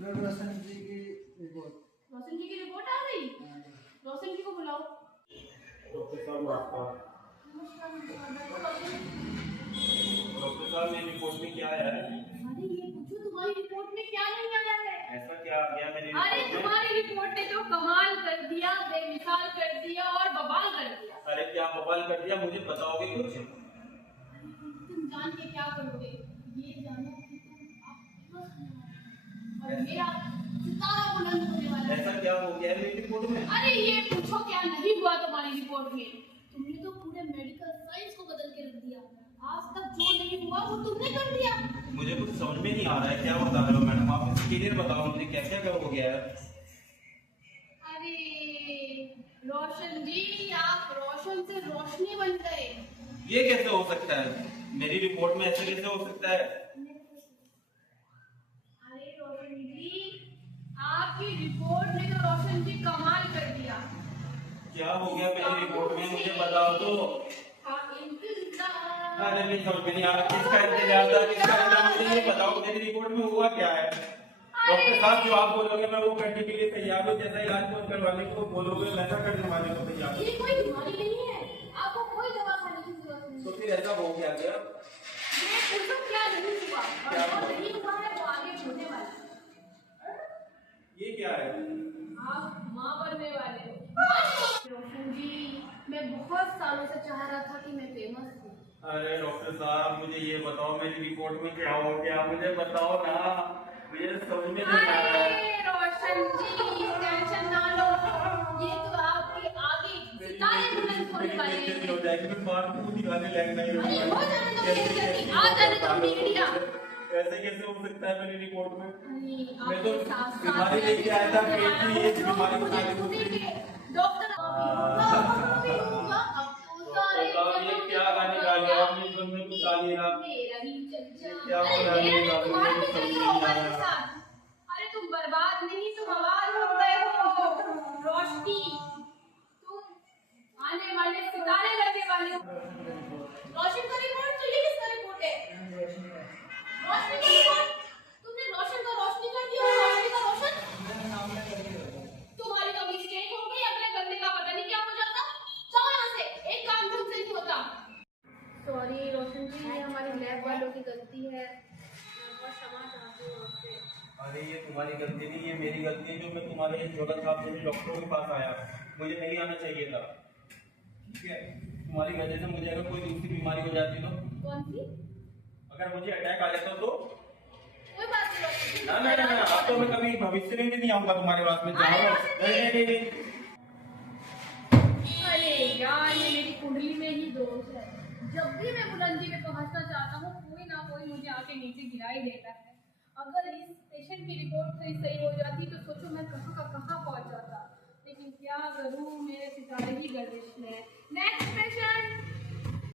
रोशन जी की रिपोर्ट। रोशन जी की रिपोर्ट आ गई। रोशन जी को बुलाओ। डॉक्टर साहब आपका। डॉक्टर साहब मेरी रिपोर्ट में क्या आया है? अरे ये पूछो तुम्हारी रिपोर्ट में क्या नहीं आया है। ऐसा क्या आ गया मेरी अरे रिपोर्ट में? तुम्हारी रिपोर्ट ने तो कमाल कर दिया, बेमिसाल कर दिया और बवाल कर दिया। अरे क्या बवाल कर दिया, मुझे बताओगे कुछ? तुम जान के क्या करोगे? ये जानो कि तुम और मेरा सितारा बुलंद होने वाला है। ऐसा क्या हो गया है मेरी रिपोर्ट में? अरे ये पूछो क्या नहीं हुआ तुम्हारी रिपोर्ट में। तुमने तो पूरे मेडिकल साइंस को बदल के रख दिया। आज तक जो नहीं हुआ वो तुमने कर दिया। मुझे कुछ समझ में नहीं आ रहा है, क्या बता रहे हो मैडम आप? क्लियर बताओ मुझे, क्या क्या हो गया है? अरे रोशन जी, आप रोशन से रोशनी बन गए। ये कैसे हो सकता है? मेरी रिपोर्ट में ऐसे कैसे हो सकता है? अरे रोशन जी, आपकी रिपोर्ट ने तो रोशन जी कमाल कर दिया। क्या हो गया मेरी रिपोर्ट में, मुझे बताओ तो। अरे नहीं समझ में नहीं आ रहा, किसका इंतजार था, किसका इंतजार, मुझे ये बताओ मेरी रिपोर्ट में हुआ क्या है? डॉक्टर साहब जो आप बोलोगे मैं वो करने के लिए तैयार हूँ, जैसा इलाज को करवाने को बोलोगे वैसा करने वाले को तैयार हूँ। ये कोई बीमारी नहीं है, आपको कोई दवा खाने की जरूरत नहीं। तो फिर ऐसा हो गया क्या? ये पूछो क्या नहीं हुआ और जो नहीं हुआ है वो आगे होने वाला है। ये क्या है? आप माँ बनने वाले हो। रोशन जी, मैं बहुत सालों से चाह रहा था कि मैं फेमस हूँ। अरे डॉक्टर साहब मुझे ये बताओ मेरी रिपोर्ट में क्या हो गया, मुझे बताओ ना, मुझे समझ में नहीं आ रहा है। अरे रोशन जी, टेंशन ना लो, ये तो आपके आगे सितारे बुलंद होने वाले हैं। हो जाएगी फिर बात को दिखाने लग नहीं अरे हो जाने दो बेइज्जती, आ जाने दो मीडिया। ऐसे कैसे हो सकता है मेरी रिपोर्ट में? अरे मैं तो आपके साथ बीमारी लेके आया था पेट की, ये बीमारी मुझे बता सुनेंगे डॉक्टर अभी होगा अब तो सारे ये क्या गाने गा लिया आपने, इसमें में कुछ डालिए ना। मेरा ही चर्चा। क्या हो रहा है अरे मेरे मेरा साथ? नहीं, तुम्हारा भी मुझे चर्चा समझ होगा नहीं आ इसके रहा। साथ। अरे तुम बर्बाद नहीं, तुम आवाज हो गए हो रोशनी। तुम आने वाले सितारे लगने वाले हो। रोशन का रिपोर्ट, तो ये किसका रिपोर्ट है? रोशनी का रिपोर्ट। तुमने रोशन का रोशनी कर दिया और रोशनी का रोशन। तुम्हारी तो मिस्टेक हो गई, अगले बंदे का पता नहीं क्या हो जाता। जाओ यहाँ से, एक काम तुमसे नहीं होता। सॉरी रोशन जी, ये हमारी लैब वालों की गलती है, मैं बहुत क्षमा चाहती हूँ आपसे। अरे ये तुम्हारी गलती नहीं, ये मेरी गलती है जो मैं तुम्हारे जोड़ा साहब जैसे डॉक्टरों के पास आया, मुझे नहीं आना चाहिए था। ठीक है, तुम्हारी वजह से मुझे अगर कोई दूसरी बीमारी हो जाती तो? कौन सी? अगर मुझे अटैक आ जाता तो? कोई बात नहीं रोशन जी। ना ना ना ना, अब तो मैं कभी भविष्य में भी नहीं आऊंगा तुम्हारे पास में। नहीं। अरे यार, ये मेरी कुंडली में ही दोष है। जब भी मैं बुलंदी में पहुंचना चाहता हूँ, कोई ना कोई मुझे आके नीचे गिरा ही देता है। अगर इस पेशेंट की रिपोर्ट सही हो जाती तो सोचो मैं कहाँ का कहाँ पहुंच जाता। लेकिन क्या करूँ, मेरे सितारे ही गर्दिश में। Next patient.